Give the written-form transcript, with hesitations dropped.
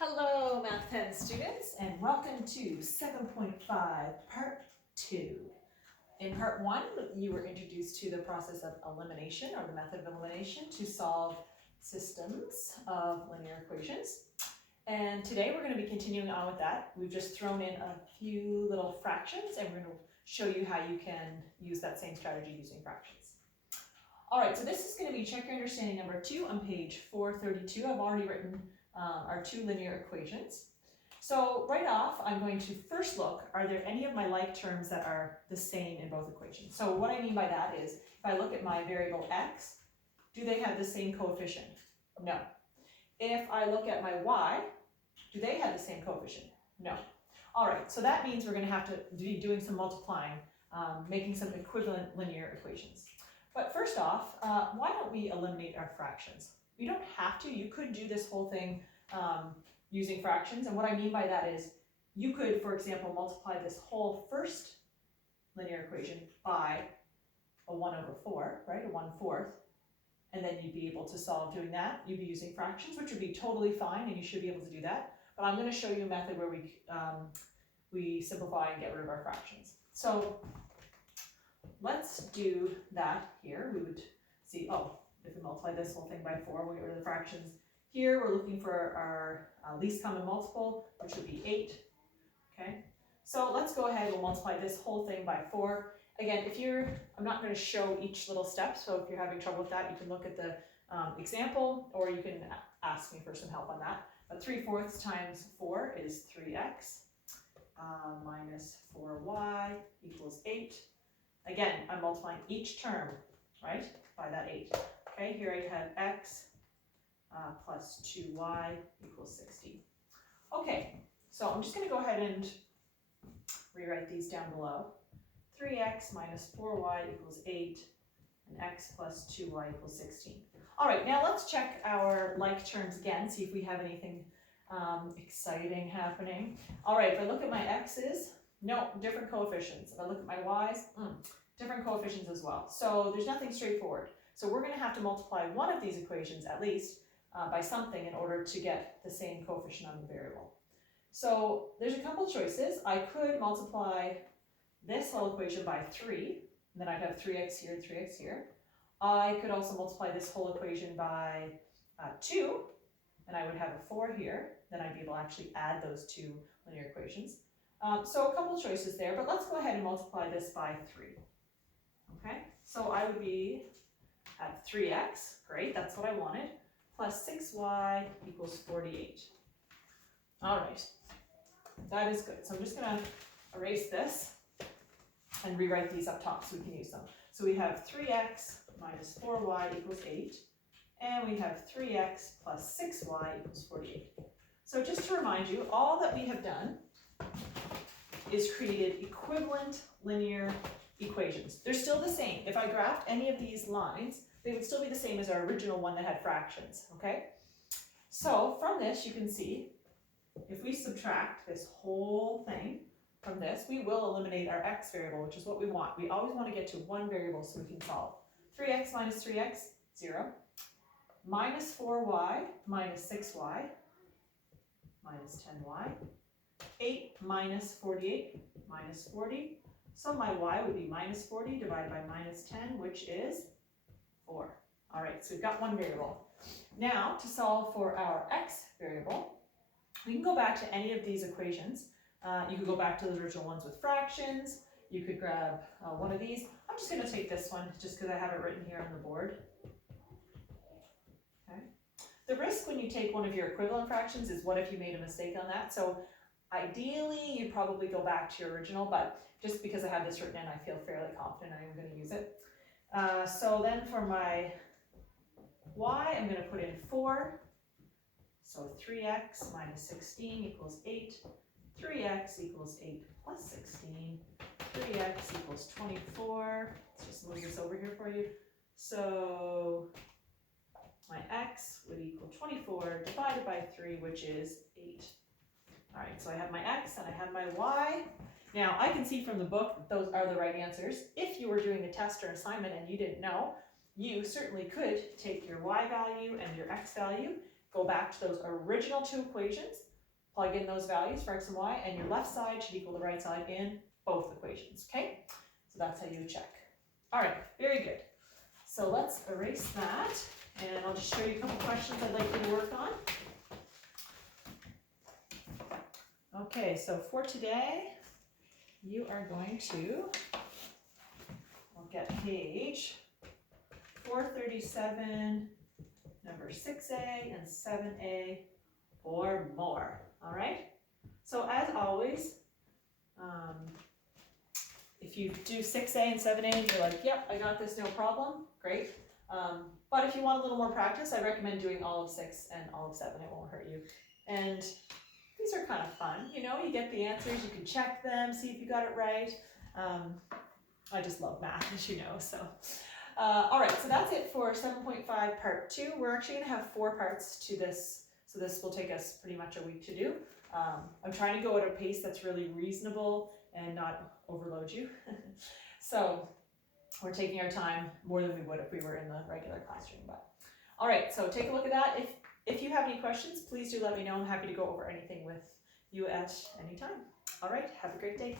Hello, Math 10 students, and welcome to 7.5, Part 2. In Part 1, you were introduced to the process of elimination, or the method of elimination, to solve systems of linear equations. And today we're going to be continuing on with that. We've just thrown in a few little fractions, and we're going to show you how you can use that same strategy using fractions. All right, so this is going to be Check Your Understanding number 2 on page 432. I've already written our two linear equations. So right off, I'm going to first look, are there any of my like terms that are the same in both equations? So what I mean by that is, if I look at my variable x, do they have the same coefficient? No. If I look at my y, do they have the same coefficient? No. All right, so that means we're going to have to be doing some multiplying, making some equivalent linear equations. But first off, why don't we eliminate our fractions? You don't have to. You could do this whole thing using fractions. And what I mean by that is you could, for example, multiply this whole first linear equation by a 1 over 4, right? A 1/4. And then you'd be able to solve doing that. You'd be using fractions, which would be totally fine, and you should be able to do that. But I'm going to show you a method where we simplify and get rid of our fractions. So let's do that here. We would see, if we multiply this whole thing by 4, we get rid of the fractions. Here we're looking for our least common multiple, which would be 8. Okay, so let's go ahead and we'll multiply this whole thing by 4. Again, I'm not going to show each little step, so if you're having trouble with that, you can look at the example, or you can ask me for some help on that. But 3/4 times 4 is 3x minus 4y equals 8. Again, I'm multiplying each term, right, by that 8. Okay, here I have x plus 2y equals 60. Okay, so I'm just going to go ahead and rewrite these down below. 3x minus 4y equals 8, and x plus 2y equals 16. All right, now let's check our like terms again, see if we have anything exciting happening. All right, if I look at my x's, no, different coefficients. If I look at my y's, different coefficients as well. So there's nothing straightforward. So we're going to have to multiply one of these equations at least by something in order to get the same coefficient on the variable. So there's a couple choices. I could multiply this whole equation by 3, and then I'd have 3x here and 3x here. I could also multiply this whole equation by 2, and I would have a 4 here. Then I'd be able to actually add those two linear equations. So a couple choices there, but let's go ahead and multiply this by 3. Okay, so I would be at 3x, great, that's what I wanted, plus 6y equals 48. All right, that is good. So I'm just going to erase this and rewrite these up top so we can use them. So we have 3x minus 4y equals 8, and we have 3x plus 6y equals 48. So just to remind you, all that we have done is created equivalent linear equations. They're still the same. If I graphed any of these lines, they would still be the same as our original one that had fractions, okay? So from this, you can see, if we subtract this whole thing from this, we will eliminate our x variable, which is what we want. We always want to get to one variable so we can solve. 3x minus 3x, 0. Minus 4y minus 6y minus 10y. 8 minus 48 minus 40. So my y would be minus 40 divided by minus 10, which is 4. All right, so we've got one variable. Now, to solve for our x variable, we can go back to any of these equations. You could go back to the original ones with fractions. You could grab one of these. I'm just going to take this one just because I have it written here on the board. Okay. The risk when you take one of your equivalent fractions is what if you made a mistake on that? So ideally, you'd probably go back to your original, but just because I have this written in, I feel fairly confident I'm going to use it. So then for my y, I'm going to put in 4. So 3x minus 16 equals 8. 3x equals 8 plus 16. 3x equals 24. Let's just move this over here for you. So my x would equal 24 divided by 3, which is 8. All right, so I have my x and I have my y. Now, I can see from the book that those are the right answers. If you were doing a test or assignment and you didn't know, you certainly could take your y value and your x value, go back to those original two equations, plug in those values for x and y, and your left side should equal the right side in both equations, okay? So that's how you check. All right, very good. So let's erase that, and I'll just show you a couple questions I'd like you to work on. Okay, so for today, you are going to, we'll get page 437, number 6A and 7A, or more, all right? So as always, if you do 6A and 7A and you're like, yep, I got this, no problem, great. But if you want a little more practice, I recommend doing all of 6 and all of 7, it won't hurt you. And these are kind of fun, you know, you get the answers, you can check them, see if you got it right. I just love math, as you know, so. All right, so that's it for 7.5 part 2. We're actually gonna have 4 parts to this, so this will take us pretty much a week to do. I'm trying to go at a pace that's really reasonable and not overload you. So we're taking our time more than we would if we were in the regular classroom. But all right, so take a look at that. If you have any questions, please do let me know. I'm happy to go over anything with you at any time. All right, have a great day.